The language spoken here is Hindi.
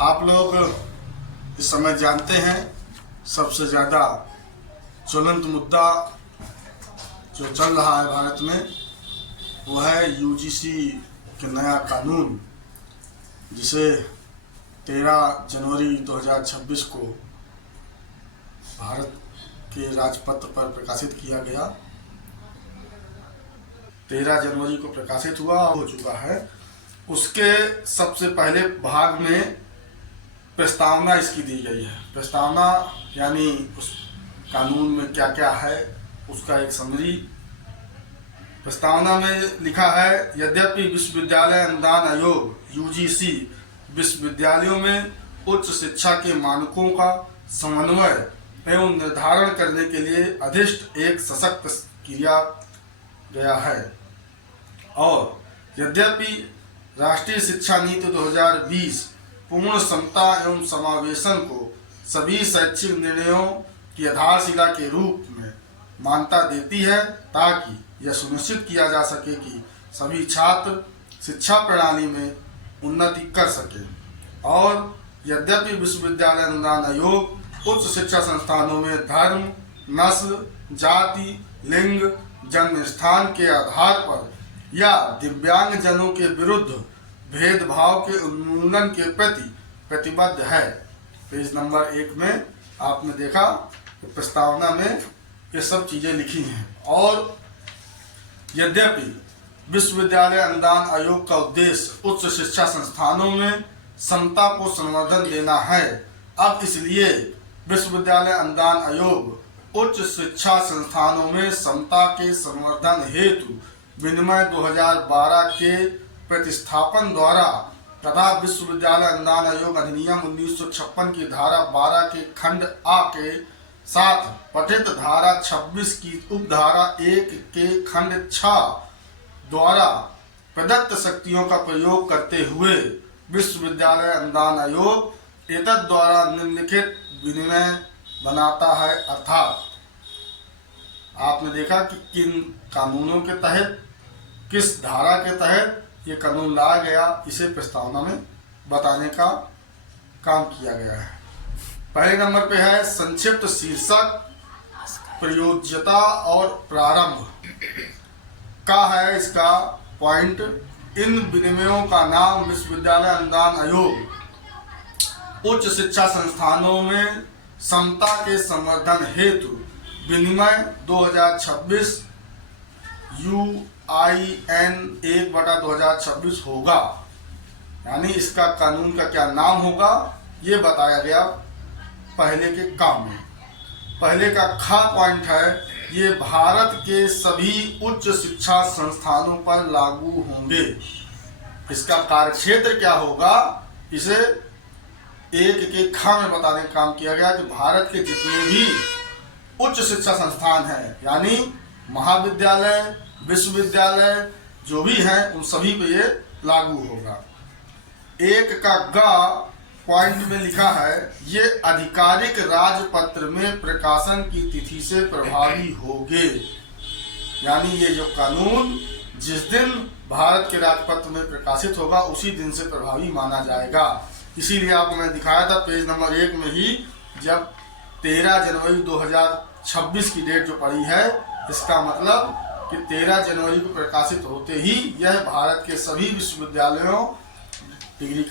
आप लोग इस समय जानते हैं सबसे ज़्यादा ज्वलंत मुद्दा जो चल रहा है भारत में वो है यूजीसी के नया कानून, जिसे 13 जनवरी 2026 को भारत के राजपत्र पर प्रकाशित किया गया। 13 जनवरी को प्रकाशित हुआ, हो चुका है। उसके सबसे पहले भाग में प्रस्तावना इसकी दी गई है। प्रस्तावना यानी उस कानून में क्या क्या है उसका एक समरी। प्रस्तावना में लिखा है, यद्यपि विश्वविद्यालय अनुदान आयोग यूजीसी विश्वविद्यालयों में उच्च शिक्षा के मानकों का समन्वय एवं निर्धारण करने के लिए अधिष्ठ एक सशक्त किया गया है, और यद्यपि राष्ट्रीय शिक्षा नीति 2020 पूर्ण समता एवं समावेशन को सभी शैक्षिक निर्णयों की आधारशिला के रूप में मान्यता देती है, ताकि यह सुनिश्चित किया जा सके कि सभी छात्र शिक्षा प्रणाली में उन्नति कर सकें। और यद्यपि विश्वविद्यालय अनुदान आयोग उच्च शिक्षा संस्थानों में धर्म, नस्ल, जाति, लिंग, जन्म स्थान के आधार पर या दिव्यांग जनों के विरुद्ध भेदभाव के उन्मूलन के प्रति प्रतिबद्ध है। पेज नंबर 1 में आपने देखा कि प्रस्तावना में ये सब चीजें लिखी हैं। और यद्यपि विश्वविद्यालय अनुदान आयोग का उद्देश्य उच्च शिक्षा संस्थानों में समता को संवर्धन देना है, अब इसलिए विश्वविद्यालय अनुदान आयोग उच्च शिक्षा संस्थानों में समता के संवर्धन हेतु विनिमय 2012 के प्रतिस्थापन द्वारा तथा विश्वविद्यालय अनुदान आयोग अधिनियम 1956 की धारा 12 के खंड आ के साथ पठित धारा 26 की उपधारा 1 के खंड 6 द्वारा प्रदत्त शक्तियों का प्रयोग करते हुए विश्वविद्यालय अनुदान आयोग एतद द्वारा निम्नलिखित विनिमय बनाता है। अर्थात आपने देखा कि किन कानूनों के तहत, किस धारा के तहत ये कानून लाया गया, इसे प्रस्तावना में बताने का काम किया गया है। पहले नंबर पे है संक्षिप्त शीर्षक, प्रयोज्यता और प्रारंभ का है इसका पॉइंट। इन विनिमयों का नाम विश्वविद्यालय अनुदान आयोग उच्च शिक्षा संस्थानों में समता के संवर्धन हेतु विनिमय 2026 UIN 1/2026 होगा। यानी इसका कानून का क्या नाम होगा ये बताया गया पहले के काम में। पहले का खा पॉइंट है, ये भारत के सभी उच्च शिक्षा संस्थानों पर लागू होंगे। इसका कार्यक्षेत्र क्या होगा, इसे एक के खा में बताने का काम किया गया कि भारत के जितने भी उच्च शिक्षा संस्थान हैं, यानी महाविद्यालय, विश्वविद्यालय जो भी हैं, उन सभी पे ये लागू होगा। एक का गा पॉइंट में लिखा है, ये आधिकारिक राजपत्र में प्रकाशन की तिथि से प्रभावी होंगे। यानी ये जो कानून जिस दिन भारत के राजपत्र में प्रकाशित होगा उसी दिन से प्रभावी माना जाएगा। इसीलिए आपको मैंने दिखाया था पेज नंबर 1 में ही, जब 13 जनवरी 2026 की डेट जो पड़ी है, इसका मतलब कि 13 जनवरी को प्रकाशित होते ही यह भारत के सभी विश्वविद्यालयों, डिग्री